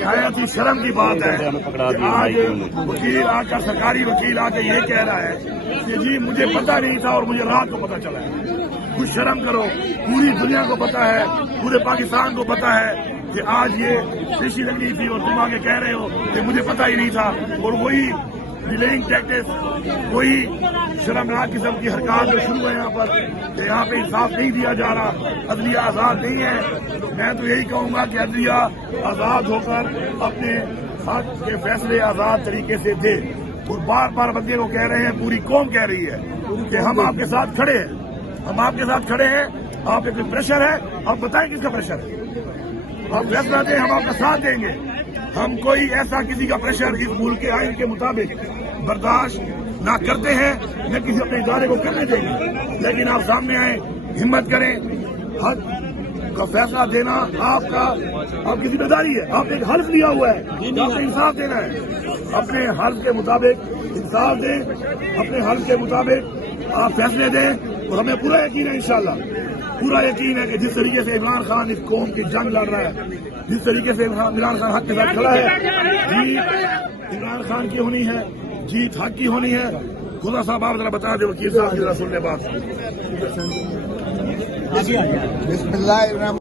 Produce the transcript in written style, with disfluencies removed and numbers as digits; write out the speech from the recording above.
نہایت ہی شرم کی بات ہے کہ آج وکیل آ کر سرکاری وکیل آ کے یہ کہہ رہا ہے کہ جی مجھے پتہ نہیں تھا اور مجھے رات کو پتہ چلا ہے۔ کچھ شرم کرو، پوری دنیا کو پتہ ہے، پورے پاکستان کو پتہ ہے کہ آج یہ پیشی لگنی تھی اور تم آگے کہہ رہے ہو کہ مجھے پتہ ہی نہیں تھا۔ اور وہی ڈیلیئنگ ٹیکٹس، وہی شرمناک قسم کی حرکات جو شروع ہے یہاں پر کہ یہاں پہ انصاف نہیں دیا جا رہا، عدلیہ آزاد نہیں ہے۔ میں تو یہی کہوں گا کہ عدلیہ آزاد ہو کر اپنے حق کے فیصلے آزاد طریقے سے دے۔ اور بار بار بندے کو کہہ رہے ہیں، پوری قوم کہہ رہی ہے کہ ہم آپ کے ساتھ کھڑے ہیں، ہم آپ کے ساتھ کھڑے ہیں۔ آپ پہ کوئی پریشر ہے، آپ بتائیں کس کا پریشر ہے، آپ فیصلہ دیں، ہم آپ کا ساتھ دیں گے۔ ہم کوئی ایسا کسی کا پریشر اس ملک کے آئین کے مطابق برداشت نہ کرتے ہیں، نہ کسی اپنے ادارے کو کرنے دیں گے۔ لیکن آپ سامنے آئیں، ہمت کریں، حق کا فیصلہ دینا آپ کی ذمہ داری ہے۔ آپ نے ایک حلف لیا ہوا ہے، آپ نے انصاف دینا ہے۔ اپنے حلف کے مطابق انصاف دیں، اپنے حلف کے مطابق آپ فیصلے دیں، اور ہمیں پورا یقین ہے انشاءاللہ، پورا یقین ہے کہ جس طریقے سے عمران خان اس قوم کی جنگ لڑ رہا ہے، جس طریقے سے عمران خان حق کے ساتھ کھڑا ہے، جیت عمران خان کی ہونی ہے، جیت حق کی ہونی ہے۔ خدا صاحب آپ ذرا بتا دیں وکیل صاحب کی ذرا سن لیں بات۔ بسم اللہ الرحمن